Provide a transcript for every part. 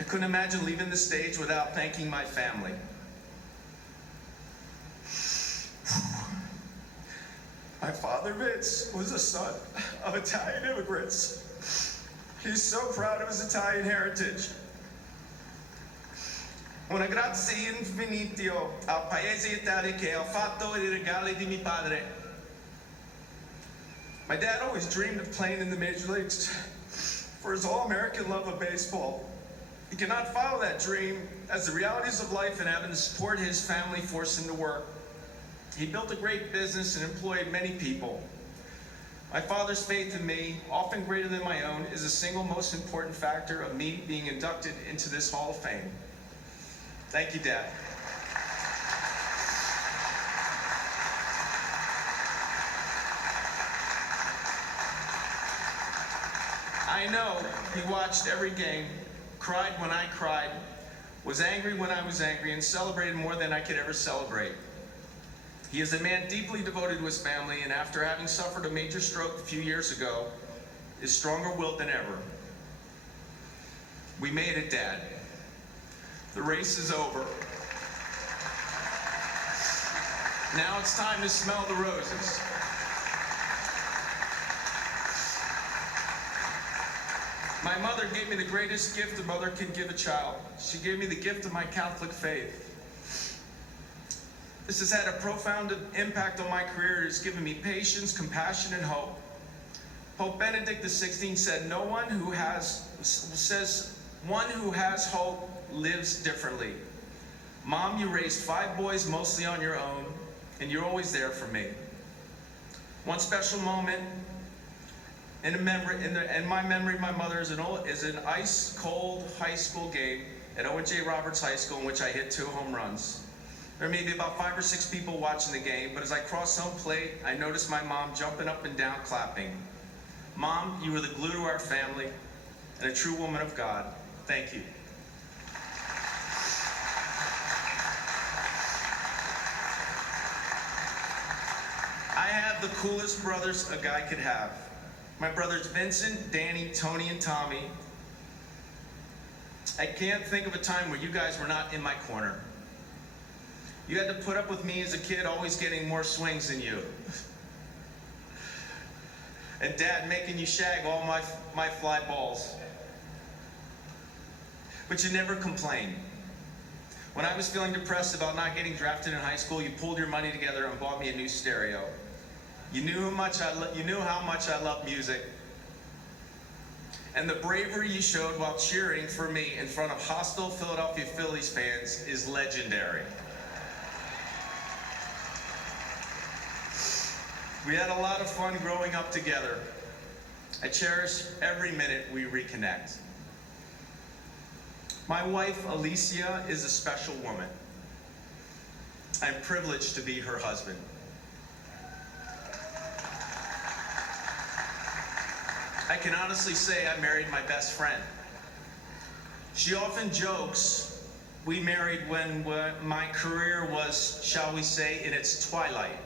I couldn't imagine leaving the stage without thanking my family. My father, Vince, was a son of Italian immigrants. He's so proud of his Italian heritage. Una grazie infinito al paese Italia che ha fatto I regali di mio padre. My dad always dreamed of playing in the major leagues for his all-American love of baseball. He cannot follow that dream as the realities of life and having to support his family forced him to work. He built a great business and employed many people. My father's faith in me, often greater than my own, is the single most important factor of me being inducted into this Hall of Fame. Thank you, Dad. I know he watched every game, cried when I cried, was angry when I was angry, and celebrated more than I could ever celebrate. He is a man deeply devoted to his family, and after having suffered a major stroke a few years ago, is stronger-willed than ever. We made it, Dad. The race is over. Now it's time to smell the roses. My mother gave me the greatest gift a mother can give a child. She gave me the gift of my Catholic faith. This has had a profound impact on my career. It has given me patience, compassion, and hope. Pope Benedict XVI said, one who has hope lives differently. Mom, you raised 5 boys mostly on your own, and you're always there for me. One special moment in my memory, my mother is an ice-cold high school game at Owen J. Roberts High School in which I hit 2 home runs. There may be about 5 or 6 people watching the game, but as I crossed home plate, I noticed my mom jumping up and down, clapping. Mom, you were the glue to our family and a true woman of God. Thank you. I have the coolest brothers a guy could have. My brothers Vincent, Danny, Tony, and Tommy. I can't think of a time where you guys were not in my corner. You had to put up with me as a kid, always getting more swings than you. And Dad making you shag all my fly balls. But you never complained. When I was feeling depressed about not getting drafted in high school, you pulled your money together and bought me a new stereo. You knew how much I love music. And the bravery you showed while cheering for me in front of hostile Philadelphia Phillies fans is legendary. We had a lot of fun growing up together. I cherish every minute we reconnect. My wife, Alicia, is a special woman. I'm privileged to be her husband. I can honestly say I married my best friend. She often jokes we married when my career was, shall we say, in its twilight.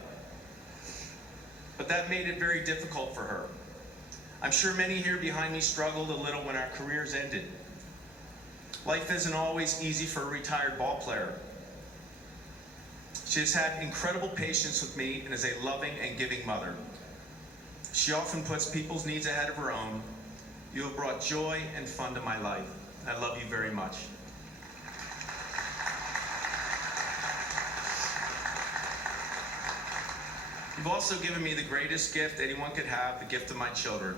But that made it very difficult for her. I'm sure many here behind me struggled a little when our careers ended. Life isn't always easy for a retired ball player. She has had incredible patience with me and is a loving and giving mother. She often puts people's needs ahead of her own. You have brought joy and fun to my life. I love you very much. You've also given me the greatest gift anyone could have, the gift of my children.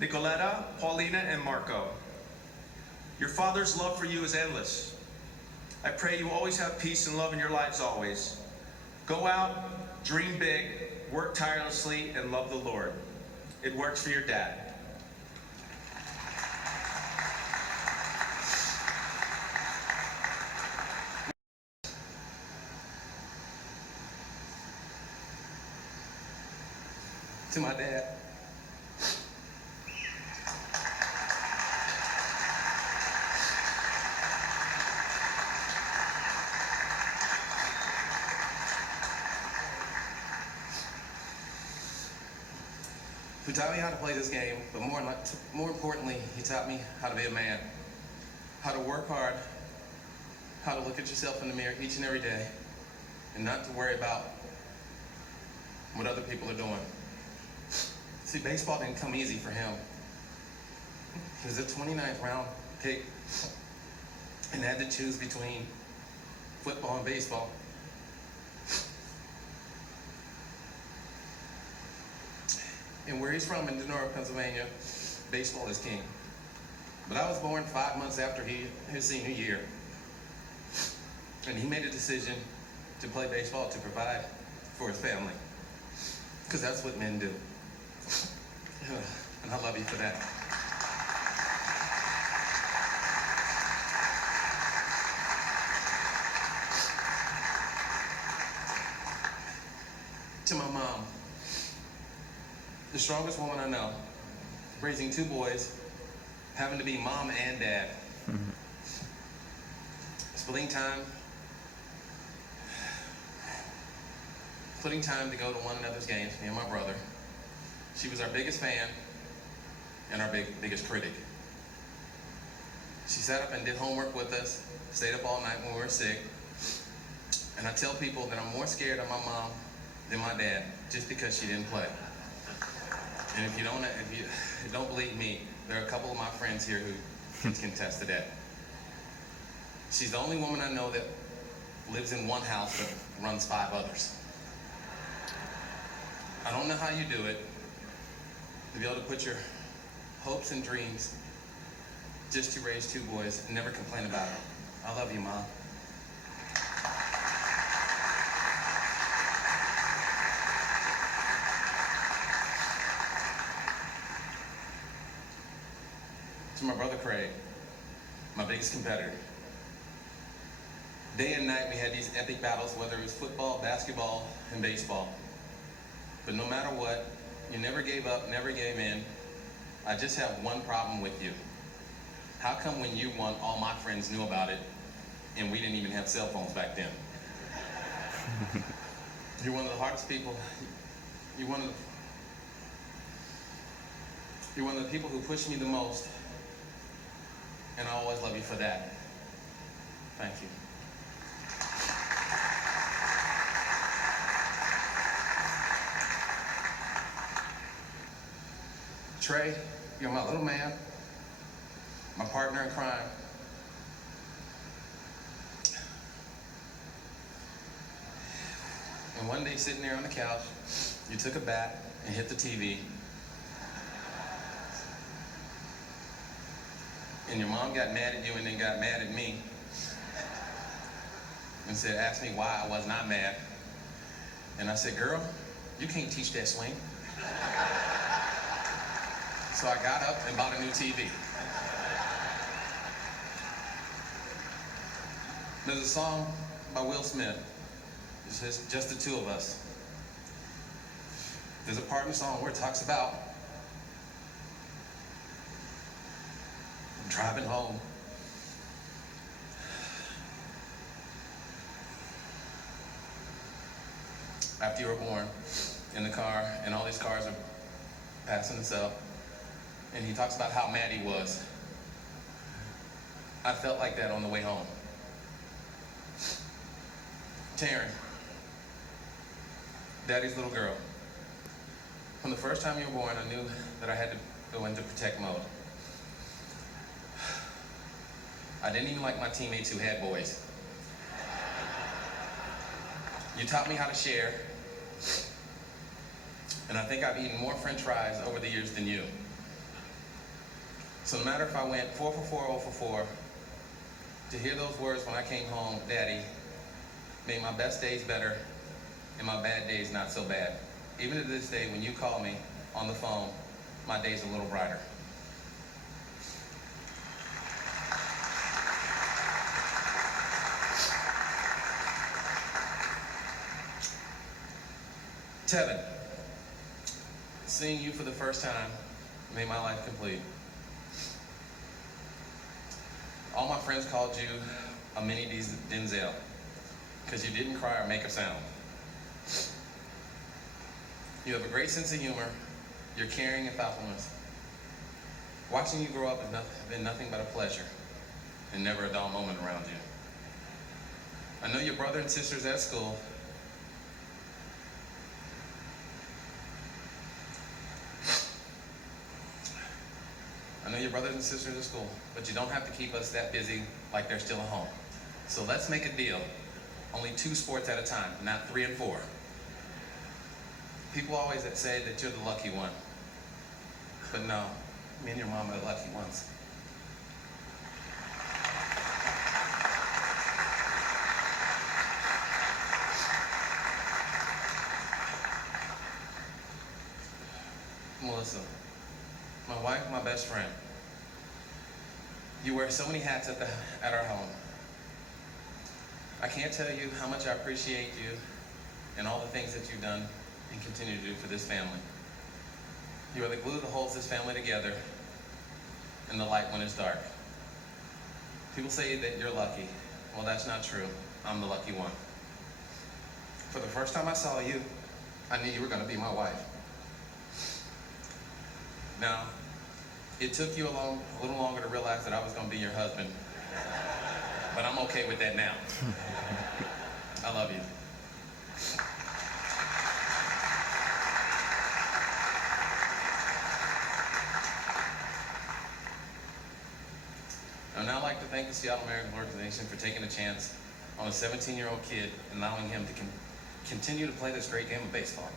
Nicoletta, Paulina, and Marco. Your father's love for you is endless. I pray you always have peace and love in your lives always. Go out, dream big, work tirelessly, and love the Lord. It works for your dad. To my dad. Who taught me how to play this game, but more importantly, he taught me how to be a man. how to work hard, how to look at yourself in the mirror each and every day, and not to worry about what other people are doing. See, baseball didn't come easy for him. He was a 29th round pick and had to choose between football and baseball. And where he's from in Denora, Pennsylvania, baseball is king. But I was born 5 months after his senior year. And he made a decision to play baseball to provide for his family. Because that's what men do. And I love you for that. To my mom, the strongest woman I know, raising 2 boys, having to be mom and dad. Splitting time to go to one another's games, me and my brother. She was our biggest fan and our biggest critic. She sat up and did homework with us, stayed up all night when we were sick. And I tell people that I'm more scared of my mom than my dad, just because she didn't play. And if you don't believe me, there are a couple of my friends here who can contest to that. She's the only woman I know that lives in one house but runs 5 others. I don't know how you do it, to be able to put your hopes and dreams just to raise 2 boys and never complain about it. I love you, Mom. To my brother Craig, my biggest competitor. Day and night we had these epic battles, whether it was football, basketball, and baseball. But no matter what, you never gave up, never gave in. I just have one problem with you. How come when you won, all my friends knew about it, and we didn't even have cell phones back then? You're one of the hardest people. You're one of the people who push me the most, and I always love you for that. Thank you. Trey, you're my little man, my partner in crime. And one day sitting there on the couch, you took a bat and hit the TV. And your mom got mad at you and then got mad at me. And asked me why I was not mad. And I said, girl, you can't teach that swing. So I got up and bought a new TV. There's a song by Will Smith. It says, just the 2 of us. There's a part in the song where it talks about driving home. After you were born, in the car, and all these cars are passing us up. And he talks about how mad he was. I felt like that on the way home. Taryn, Daddy's little girl. From the first time you were born, I knew that I had to go into protect mode. I didn't even like my teammates who had boys. You taught me how to share, and I think I've eaten more French fries over the years than you. So no matter if I went 4 for 4, 0 for 4, to hear those words when I came home, Daddy, made my best days better and my bad days not so bad. Even to this day, when you call me on the phone, my day's a little brighter. Tevin, seeing you for the first time made my life complete. All my friends called you a mini Denzel because you didn't cry or make a sound. You have a great sense of humor. You're caring and thoughtfulness. Watching you grow up has been nothing but a pleasure. and never a dull moment around you. I know your brother and sisters at school. I know your brothers and sisters at school, but you don't have to keep us that busy like they're still at home. So let's make a deal. Only 2 sports at a time, not 3 and 4. People always say that you're the lucky one. But no, me and your mom are the lucky ones. Melissa, my wife, my best friend. You wear so many hats at our home. I can't tell you how much I appreciate you and all the things that you've done and continue to do for this family. You are the glue that holds this family together and the light when it's dark. People say that you're lucky. Well, that's not true. I'm the lucky one. For the first time I saw you, I knew you were going to be my wife. Now, it took you a little longer to realize that I was going to be your husband, but I'm okay with that now. I love you. I'd now like to thank the Seattle American Organization for taking a chance on a 17-year-old kid and allowing him to continue to play this great game of baseball.